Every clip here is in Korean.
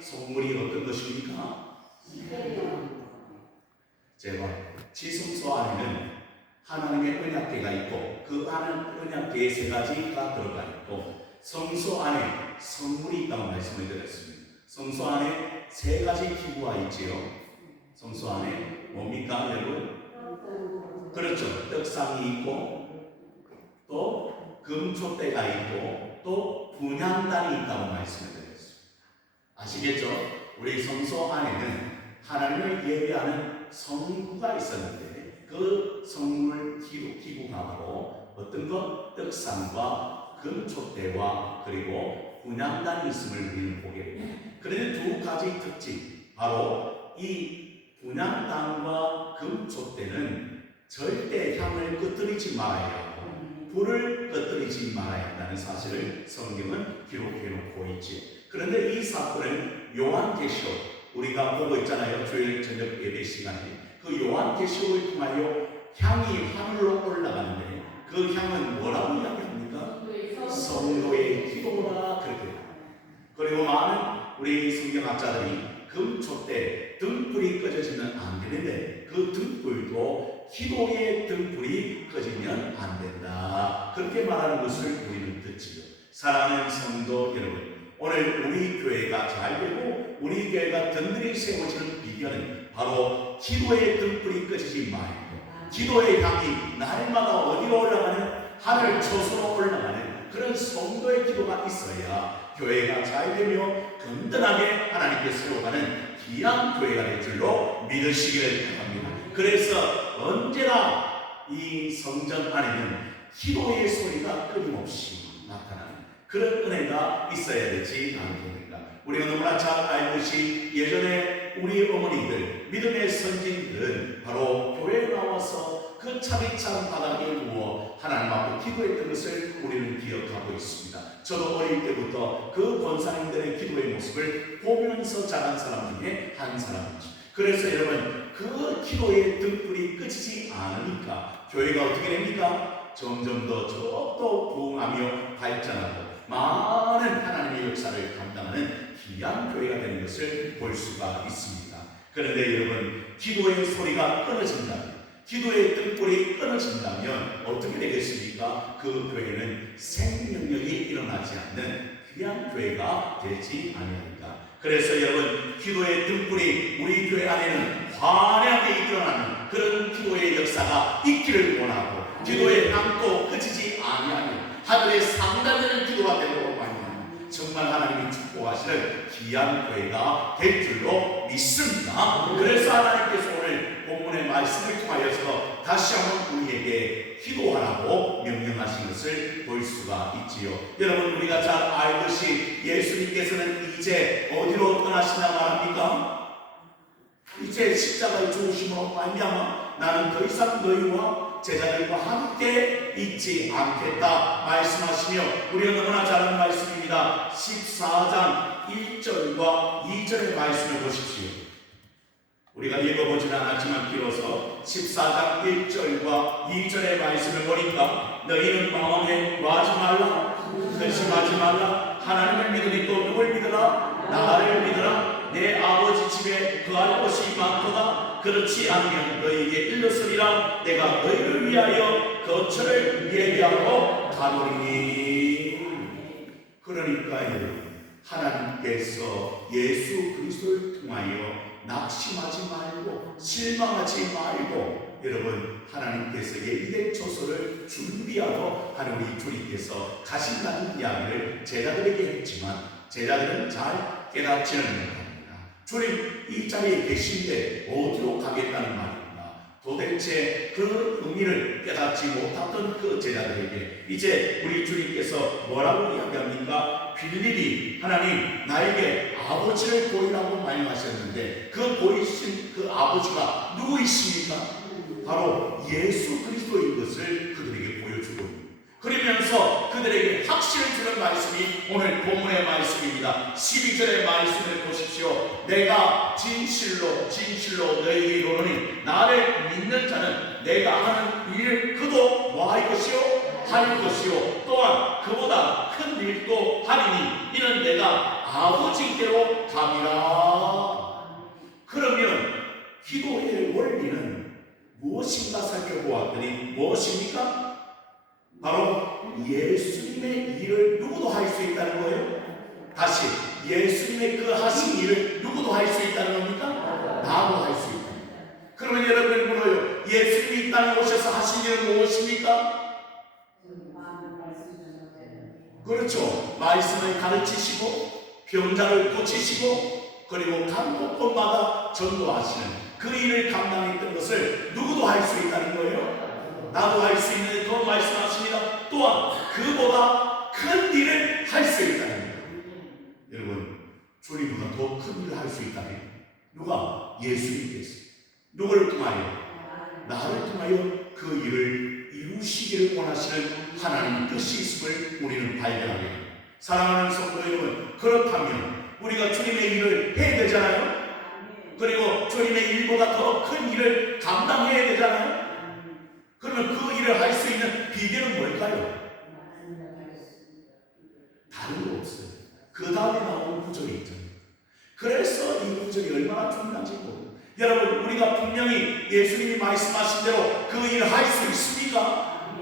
속물이 어떤 것입니까? 제발 지성소 안에는 하나님의 언약궤가 있고 그 안은 언약궤의 세 가지가 들어가 있고 성소 안에 성물이 있다고 말씀을 드렸습니다. 성소 안에 세 가지 기구가 있지요. 성소 안에 뭡니까 여러분? 그렇죠. 떡상이 있고 또 금촛대가 있고 또 분향단이 있다고 말씀을 드렸습니다. 아시겠죠? 우리 성소 안에는 하나님을 예배하는 성구가 있었는데 그 성물 기구가 바로 어떤 것? 떡상과 금촛대와 그리고 분향단이 있음을 우리는 보게 됩니다. 그런데 두 가지 특징, 바로 이 분향단과 금촛대는 절대 향을 끄트리지 말아야 하고 불을 끄트리지 말아야 한다는 사실을 성경은 기록해 놓고 있지. 그런데 이 사건은 요한계시록 우리가 보고 있잖아요. 주일 저녁 예배 시간에 그 요한계시록을 통하여 향이 하늘로 올라가는데 그 향은 뭐라고 이야기합니까? 성도의 기도라 그렇게 합니다. 그리고 많은 우리 성경학자들이 금촛대 등불이 꺼져지면 안 되는데 그 등불도 기도의 등불이 꺼지면 안 된다 그렇게 말하는 것을 우리는 듣지요. 사랑하는 성도 여러분, 오늘 우리 교회가 잘 되고 우리 교회가 든든히 세워지는 비결은 바로 기도의 등불이 꺼지지 말고 기도의 향이 날마다 어디로 올라가는 하늘 초소로 올라가는 그런 성도의 기도가 있어야 교회가 잘 되며 든든하게 하나님께 세워가는 귀한 교회가 될 줄로 믿으시기를 바랍니다. 그래서 언제나 이 성전 안에는 기도의 소리가 끊임없이 나타나는 그런 은혜가 있어야 되지 않겠는가. 우리가 너무나 잘 알듯이 예전에 우리 어머니들 믿음의 선진들은 바로 교회에 나와서 그 차디찬 바닥에 누워 하나님 앞에 기도했던 것을 우리는 기억하고 있습니다. 저도 어릴 때부터 그 권사님들의 기도의 모습을 보면서 자란 사람 중에 한 사람이죠. 그래서 여러분 그 기도의 등불이 꺼지지 않으니까 교회가 어떻게 됩니까? 점점 더 부흥하며 발전하고 많은 하나님의 역사를 감당하는 귀한 교회가 되는 것을 볼 수가 있습니다. 그런데 여러분 기도의 소리가 끊어진다면 기도의 등불이 끊어진다면 어떻게 되겠습니까? 그 교회는 생명력이 일어나지 않는 귀한 교회가 되지 않으니까. 그래서 여러분 기도의 등불이 우리 교회 안에는 환하게 일어나는 그런 기도의 역사가 있기를 원하고 기도의 향도 꺼지지 아니하며 하늘의 상달되는 기도가 되도록 말입니다. 정말 하나님이 축복하시는 귀한 교회가 될 줄로 믿습니다. 그래서 하나님께서 오늘 본문의 말씀을 통하여서 다시 한번 우리에게 기도하라고 명령하신 것을 볼 수가 있지요. 여러분 우리가 잘 알듯이 예수님께서는 이제 어디로 떠나신다고 말합니까? 이제 십자가의 죽으심으로 말미암아 나는 더 이상 너희와 제자들과 함께 있지 않겠다 말씀하시며 우리가 너무나 잘 아는 말씀입니다. 14장 1절과 2절의 말씀을 보십시오. 우리가 읽어보지는 않았지만 비로소 14장 1절과 2절의 말씀을 보니까 너희는 마음에 과하지 말라 근심하지 말라 하나님을 믿으니 또 누굴 믿으라 나를 믿으라 내 아버지 집에 거할 곳이 많도다 그렇지 않으면 너희에게 일렀으리라 내가 너희를 위하여 거처를 예비하러 가노니. 그러니까 하나님께서 예수 그리스도를 통하여 낙심하지 말고 실망하지 말고 여러분 하나님께서 예비된 초소를 준비하러 하는 우리 주님께서 가신다는 이야기를 제자들에게 했지만 제자들은 잘 깨닫지는 못합니다. 주님 이 자리에 계신데 어디로 가겠다는 말입니다. 도대체 그 의미를 깨닫지 못했던 그 제자들에게 이제 우리 주님께서 뭐라고 이야기합니까? 빌립이 하나님 나에게 아버지를 보이라고 말씀하셨는데 그 보이신 그 아버지가 누구이십니까? 바로 예수 그리스도인 것을 그들에게 보여주고 그러면서 그들에게 확신을 주는 말씀이 오늘 본문의 말씀입니다. 12절의 말씀을 보십시오. 내가 진실로 너희에게 이르노니 나를 믿는 자는 내가 하는 일을 그도 뭐할 것이요? 할 것이요 또한 그보다 큰 일도 하리니 이는 내가 아버지께로 감이라. 그러면 기도의 원리는 무엇인가 살펴보았더니 무엇입니까? 바로 예수님의 일을 누구도 할 수 있다는 거예요. 다시, 예수님의 그 하신 일을 누구도 할 수 있다는 겁니까? 나도 할 수 있다. 그러면 여러분이 물어요. 예수님이 이 땅에 오셔서 하신 일은 무엇입니까? 그렇죠. 말씀을 가르치시고 병자를 고치시고 그리고 각 곳곳마다 전도하시는 그 일을 감당했던 것을 누구도 할 수 있다는 거예요. 나도 할 수 있는데 더 말씀하십니다. 또한 그보다 큰 일을 할 수 있다는 거예요. 여러분, 주님보다 더 큰 일을 할 수 있다면 누가? 예수님께서. 누구를 통하여? 나를 통하여 그 일을 이루시기를 원하시는 하나님의 뜻이 있음을 우리는 발견하게 됩니다. 사랑하는 성도 여러분, 그렇다면 우리가 주님의 일을 해야 되잖아요. 그리고 주님의 일보다 더 큰 일을 감당해야 되잖아요. 그러면 그 일을 할 수 있는 비결은 뭘까요? 다른 거 없어요. 그 다음에 나오는 구절이 있잖아요. 그래서 이 구절이 얼마나 중요한지 모릅니다. 여러분, 우리가 분명히 예수님이 말씀하신 대로 그 일을 할 수 있습니까?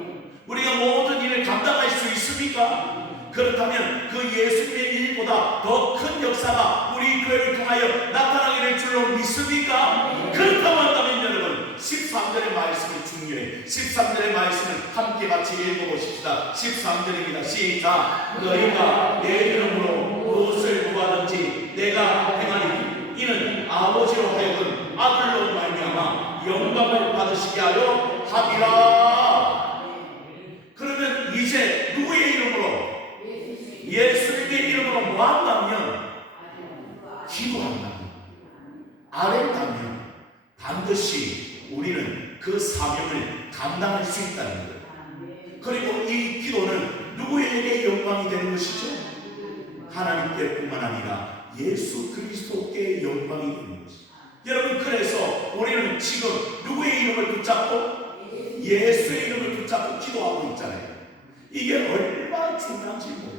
우리가 모든 일을 감당할 수 있습니까? 그렇다면 그 예수님의 일보다 더 큰 역사가 우리 교회를 통하여 나타나게 될 줄로 믿습니까? 그렇다고 한다면 여러분, 13절의 말씀이 중요해. 13절의 말씀을 함께 같이 읽어보십시다. 13절입니다. 시작. 너희가 내 이름으로 무엇을 구하든지 내가 행하리니 이는 아버지로 하여금 아들로 말미암아 영광을 받으시게 하려 함이라. 그러면 이제 누구의 이름으로? 예수님의 이름으로 뭐 한다면? 기도한다면, 아뢰다면 반드시 우리는 그 사명을 감당할 수 있다는 거예요. 그리고 이 기도는 누구에게 영광이 되는 것이죠? 하나님께뿐만 아니라 예수 그리스도께 영광이 되는 것이죠. 여러분, 그래서 우리는 지금 누구의 이름을 붙잡고? 예수의 이름을 붙잡고 기도하고 있잖아요. 이게 얼마나 중요한지 모릅니다.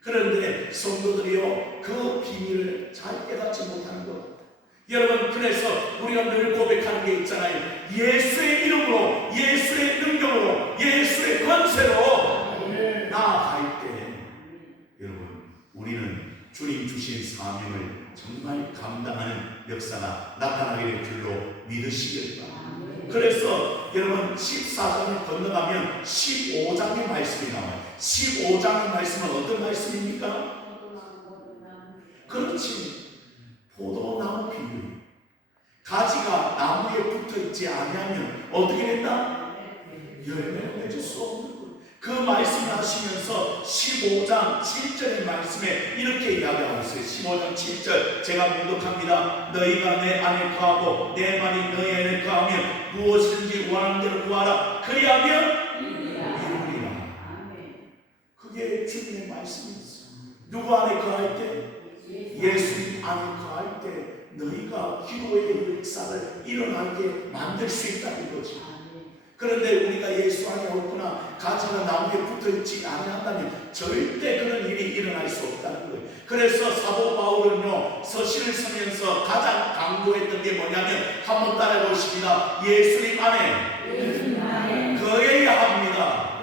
그런데 성도들이요, 그 비밀을 잘 깨닫지 못하는 것. 여러분, 그래서 우리가 늘 고백하는 게 있잖아요. 예수의 이름으로, 예수의 능력으로, 예수의 권세로 나아갈 때 여러분, 우리는 주님 주신 사명을 정말 감당하는 역사가 나타나게 될 줄로 믿으시길 바랍니다. 그래서 여러분, 14장을 건너가면 15장의 말씀이 나와요. 15장의 말씀은 어떤 말씀입니까? 그렇지, 포도나무 비유. 가지가 나무에 붙어있지 아니하면 어떻게 된다? 열매를 맺을 수 없는 거예요. 그 말씀을 하시면서 15장 7절의 말씀에 이렇게 이야기하고 있어요. 15장 7절 제가 묵독합니다. 너희가 내 안에 거하고 내 말이 너희 안에 거하면 무엇이든지 원하는 대로 구하라. 그리하면 이루리라. 그게 주님의 말씀이었어요. 누구 안에 거할 때? 예수님 안에 거할 때 너희가 기도의 역사를 일어나게 만들 수 있다는 거죠. 그런데 우리가 예수 안에 없구나, 가지가 나무에 붙어있지 아니한다면 절대 그런 일이 일어날 수 없다는 거예요. 그래서 사도 바울은요, 서신을 쓰면서 가장 강조했던 게 뭐냐면, 한번 따라해 보십니다. 예수님 안에 거해야 합니다.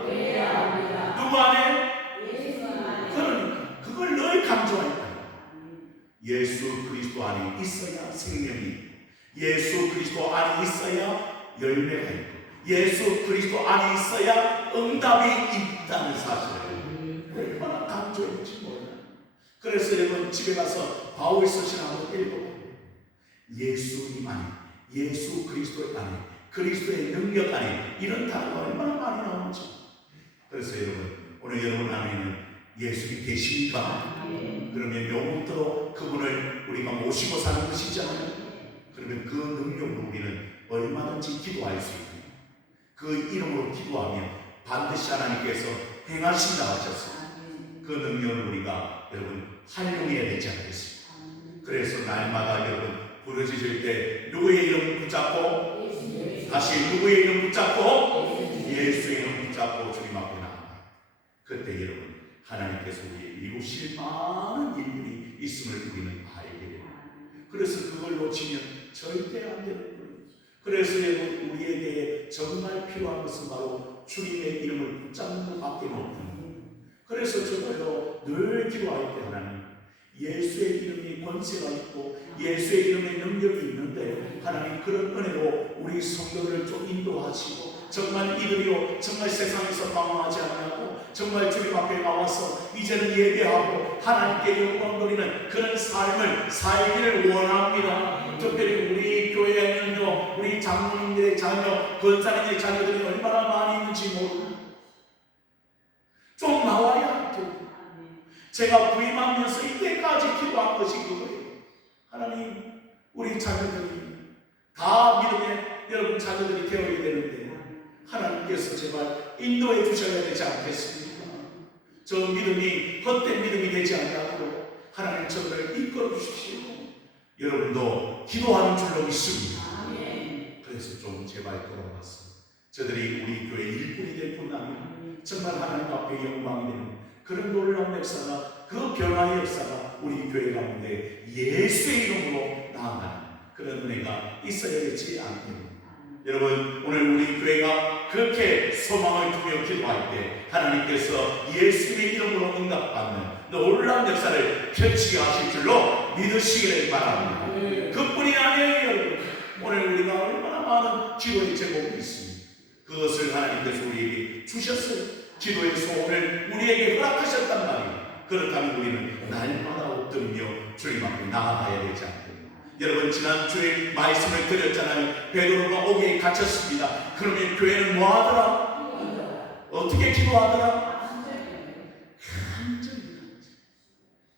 누구 안에? 그러니까 그걸 늘 강조했다. 예수 그리스도 안에 있어야 생명이, 예수 그리스도 안에 있어야 열매가 있고, 예수 그리스도 안에 있어야 응답이 있다는 사실을 얼마나 강조했는지 몰라요. 그래서 여러분, 집에 가서 바울 서신 한번 읽어봐요. 예수님 안에, 예수 그리스도 안에, 그리스도의 능력 안에, 이런 단어가 얼마나 많이 나오는지. 그래서 여러분, 오늘 여러분 안에는 예수님 계십니까? 그러면 영원토록 그분을 우리가 모시고 사는 것이잖아요. 그러면 그 능력으로 우리는 얼마든지 기도할 수 있고, 그 이름으로 기도하면 반드시 하나님께서 행하신다 하셨어요. 그 능력을 우리가 여러분 활용해야 되지 않겠습니까? 그래서 날마다 여러분 부르짖을 때 누구의 이름 붙잡고, 다시 누구의 이름 붙잡고? 예수의 이름 붙잡고 붙잡고 주님 앞에 나아가. 그때 여러분 하나님께서 우리에게 이루실 많은 일들이 있음을 우리는 알게 됩니다. 그래서 그걸 놓치면 절대 안 되는 거예요. 그래서 여러분 우리에게 정말 필요한 것은 바로 주님의 이름을 붙잡는 것밖에 없는 거예요. 그래서 저도요 늘 기도할 때 하나님 예수의 이름이 권세가 있고 예수의 이름의 능력이 있는데 하나님 그런 은혜로 우리 성도들을 좀 인도하시고 정말 이들이요 정말 세상에서 방황하지 않냐고 정말 주님 앞에 나와서 이제는 예배하고 하나님께 영광 돌리는 그런 삶을 살기를 원합니다. 특별히 우리 교회에는요 우리 장로님들의 자녀 권사님들의 자녀들이 얼마나 많이 있는지 모르는 좀 나와야 돼요. 제가 부임하면서 이때까지 기도한 것이 그거예요. 하나님 우리 자녀들이 다 믿음의 여러분 자녀들이 되어야 되는데 하나님께서 제발 인도해 주셔야 되지 않겠습니까? 저 믿음이 헛된 믿음이 되지 않도록 하나님 저들을 이끌어 주십시오. 여러분도 기도하는 줄로 믿습니다. 그래서 좀 제발 돌아와서 저들이 우리 교회 일꾼이 될 뿐 아니라 정말 하나님 앞에 영광이 되는 그런 놀라운 역사가 그 변화의 역사가 우리 교회 가운데 예수의 이름으로 나아가는 그런 은혜가 있어야 되지 않겠습니까? 여러분 오늘 우리 교회가 그렇게 소망을 두며 기도할 때 하나님께서 예수의 이름으로 응답받는 놀라운 역사를 펼치게 하실 줄로 믿으시기를 바랍니다. 그뿐이 아니에요. 오늘 우리가 얼마나 많은 기도의 제목이 있습니다. 그것을 하나님께서 우리에게 주셨어요. 기도의 소원을 우리에게 허락하셨단 말이에요. 그렇다면 우리는 날마다 엎드리며 주님 앞에 나아가야 되지 않겠습니까? 여러분 지난주에 말씀을 드렸잖아요. 베드로가 옥에 갇혔습니다. 그러면 교회는 뭐 하더라? 어떻게 기도하더라? 간절히.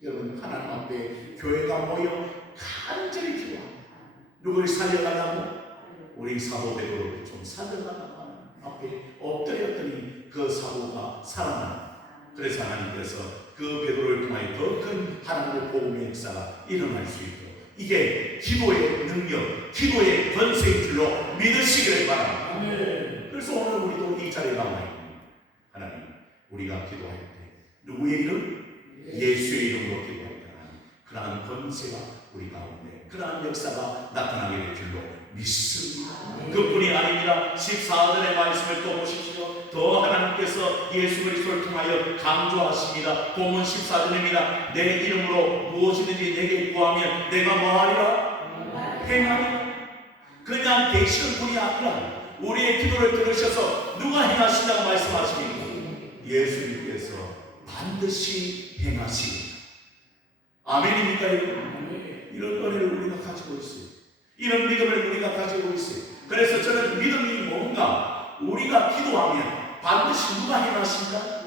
여러분 하나님 앞에 교회가 모여 간절히 기도합니다. 누굴 살려가려고? 우리 사도 베드로를 좀 살려가려고 앞에 엎드렸더니 그 사도가 살아납니다. 그래서 하나님께서 그 베드로를 통하여 더 큰 하나님의 복음의 역사가 일어날 수 있도록 이게 기도의 능력, 기도의 권세인 줄로 믿으시기를 바랍니다. 그래서 오늘 우리도 이 자리에 나와 있는 하나님, 우리가 기도할 때 누구의 이름? 예수의 이름으로 기도할 때 하나님, 그러한 권세가 우리 가운데, 그러한 역사가 나타나게 될 줄로 믿습니다. 그뿐이 아닙니다. 14절의 말씀을 또 보십시오. 더 하나님께서 예수 그리스도를 통하여 강조하십니다. 본문 14절입니다. 내 이름으로 무엇이든지 내게 구하면 내가 뭐하리라? 행하리라. 그냥 계시는 분이 아니라 우리의 기도를 들으셔서 누가 행하신다고 말씀하십니까? 예수님께서 반드시 행하시리라. 아멘입니까? 이런 은혜를 우리가 가지고 있어요. 이런 믿음을 우리가 가지고 있어요. 그래서 저는 믿음이 뭔가 우리가 기도하면 반드시 누가 행하신다?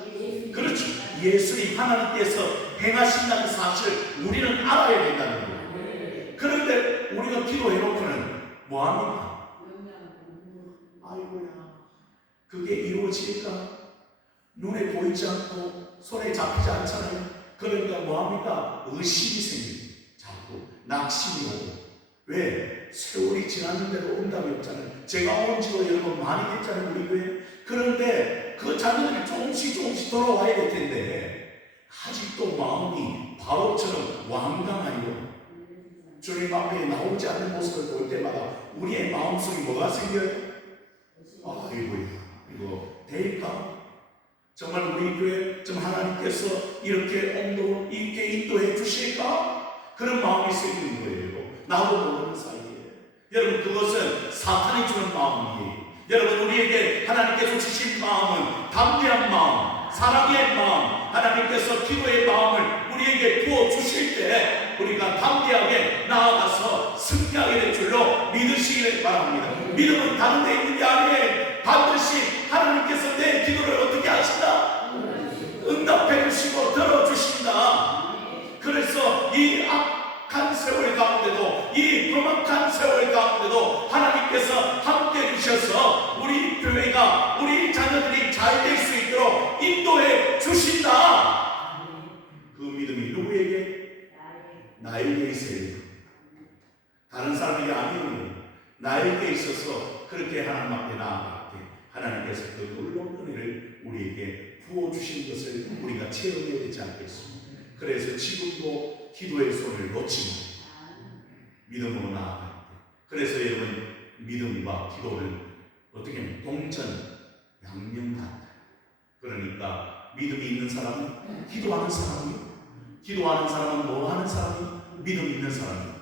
그렇죠. 예수님 하나님께서 행하신다는 사실을 우리는 알아야 된다는 거예요. 그런데 우리가 기도해놓고는 뭐합니까? 아이고야 그게 이루어질까? 눈에 보이지 않고 손에 잡히지 않잖아요. 그러니까 뭐합니까? 의심이 생깁니다. 자꾸 낙심이 오고. 왜? 세월이 지났는데도 응답이 없잖아요. 제가 온 지도 여러분 많이 됐잖아요 우리 교회. 그런데 그 자녀들이 조금씩 돌아와야 될 텐데 아직도 마음이 바로처럼 완강하여 주님 앞에 나오지 않는 모습을 볼 때마다 우리의 마음속에 뭐가 생겨요? 아이고야 이거 될까? 정말 우리 교회 좀 하나님께서 이렇게 온도 있게 인도해 주실까? 그런 마음이 생기는 거예요. 나도 모르는 사이에. 여러분 그것은 사탄이 주는 마음이에요. 여러분 우리에게 하나님께서 주신 마음은 담대한 마음, 사랑의 마음, 하나님께서 기도의 마음을 우리에게 부어주실 때 우리가 담대하게 나아가서 승리하게 될 줄로 믿으시기를 바랍니다. 믿음은 다른 데 있는 게 아니에요. 반드시 하나님께서 내 기도를 어떻게 하신다? 응답해 주시고 들어주신다. 그래서 이 악한 세월 가운데도 이 험악한 세월 가운데도 하나님께서 함께 해주셔서 우리 교회가 우리 자녀들이 잘 될 수 있도록 인도해 주신다. 그 믿음이 누구에게? 나에게 있어야 됩니다. 다른 사람에게 아니에요. 나에게 있어서 그렇게 하나님 앞에 나아갈 때 하나님께서 그 놀라운 은혜를 우리에게 부어주신 것을 우리가 체험해야 되지 않겠습니까? 그래서 지금도 기도의 손을 놓지 말고 믿음으로 나아갈 때, 그래서 여러분 믿음과 기도는 어떻게 하면 동전 양면 같다. 그러니까 믿음이 있는 사람은 기도하는 사람이요, 기도하는 사람은 뭐 하는 사람이? 믿음 있는 사람이요.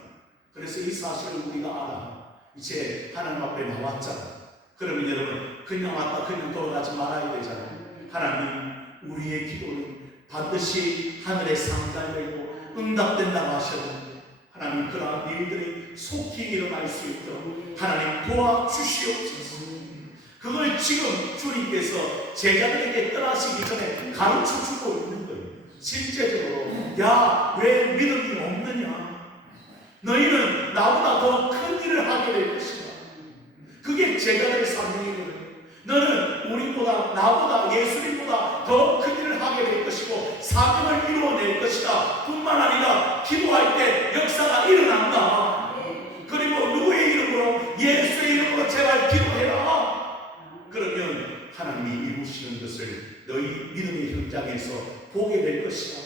그래서 이 사실을 우리가 알아. 이제 하나님 앞에 나왔잖아. 그러면 여러분 그냥 왔다 그냥 돌아가지 말아야 되잖아요. 하나님 우리의 기도는 반드시 하늘의 상달되고 응답된다고 하셨는데, 하나님 그러한 일들이 속히 일어날 수 있도록 하나님 도와주시옵소서. 그걸 지금 주님께서 제자들에게 떠나시기 전에 가르쳐주고 있는 거예요. 실제적으로 야, 왜 믿음이 없느냐? 너희는 나보다 더 큰 일을 하게 될 것이다. 그게 제자들의 사명이거든요. 너는 우리보다, 나보다, 예수님보다 더 큰 일을 하게 될 것이고 사명을 이루어낼 것이다. 뿐만 아니라 기도할 때 역사가 일어난다. 그리고 누구의 이름으로? 예수의 이름으로 제발 기도해라. 그러면 하나님이 이루시는 것을 너희 믿음의 현장에서 보게 될 것이다.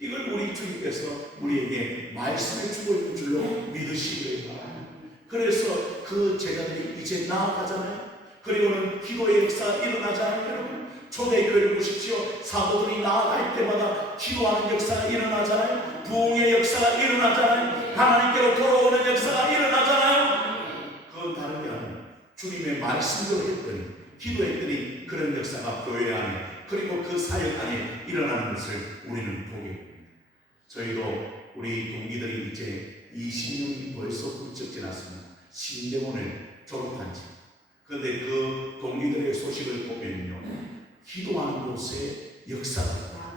이걸 우리 주님께서 우리에게 말씀해 주고 있는 줄로 믿으시기 바랍니다. 그래서 그 제자들이 이제 나아가잖아요. 그리고는 기도의 역사가 일어나잖아요. 여러분 초대교회를 보십시오. 사도들이 나아갈 때마다 기도하는 역사가 일어나잖아요. 부흥의 역사가 일어나잖아요. 하나님께로 돌아오는 역사가 일어나잖아요. 그건 다른 게 아니에요. 주님의 말씀대로 했더니, 기도했더니 그런 역사가 교회 안에, 그리고 그 사역 안에 일어나는 것을 우리는 보게 됩니다. 저희도 우리 동기들이 이제 20년이 벌써 훌쩍 지났습니다. 신대원을 졸업한 지. 그런데 그 동기들의 소식을 보면요, 기도하는 곳에 역사가 있다.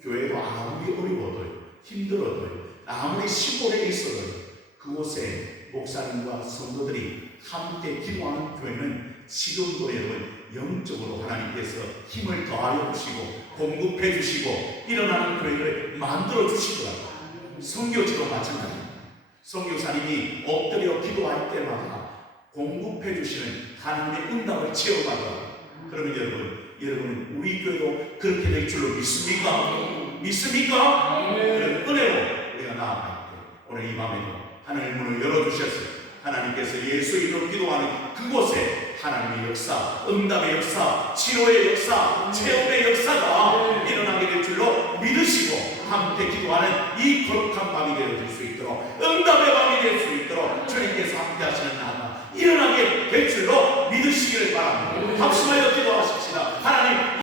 교회도 아무리 어려워도요, 힘들어도요, 아무리 시골에 있어도요, 그곳에 목사님과 성도들이 함께 기도하는 교회는 지금도 여러분 영적으로 하나님께서 힘을 더하여 주시고 공급해 주시고 일어나는 교회를 만들어 주시더라고요. 선교지도 마찬가지입니다. 선교사님이 엎드려 기도할 때마다 공급해 주시는 하나님의 응답을 체험하더라고요. 그러면 여러분 우리 교회도 그렇게 될 줄로 믿습니까? 믿습니까? 그런 은혜로 우리가 나아갈 때, 오늘 이 밤에도 하나님의 문을 열어주셨어요. 하나님께서 예수 이름으로 기도하는 그곳에 하나님의 역사, 응답의 역사, 치료의 역사, 체험의 역사가